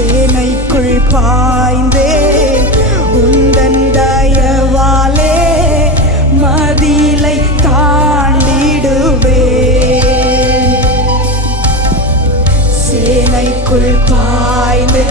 சேனைக்குள் பாய்ந்தே உந்தன் தயவாலே மதிலை தாண்டிடுவே சேனைக்குள் பாய்ந்தே